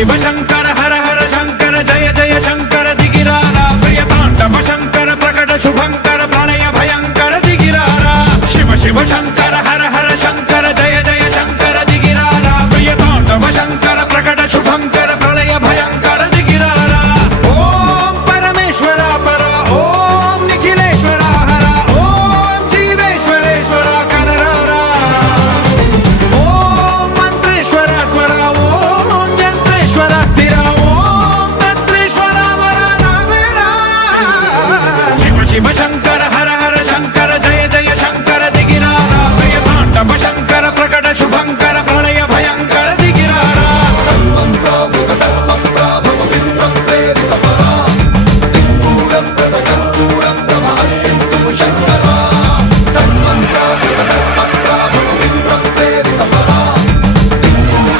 शिव शंकर हर हर शंकर जय जय शंकर दिगिरारा प्रिय तांडव शंकर प्रकट शुभंकर प्रणय भयंकर दिगिरारा शिव शिव शंकर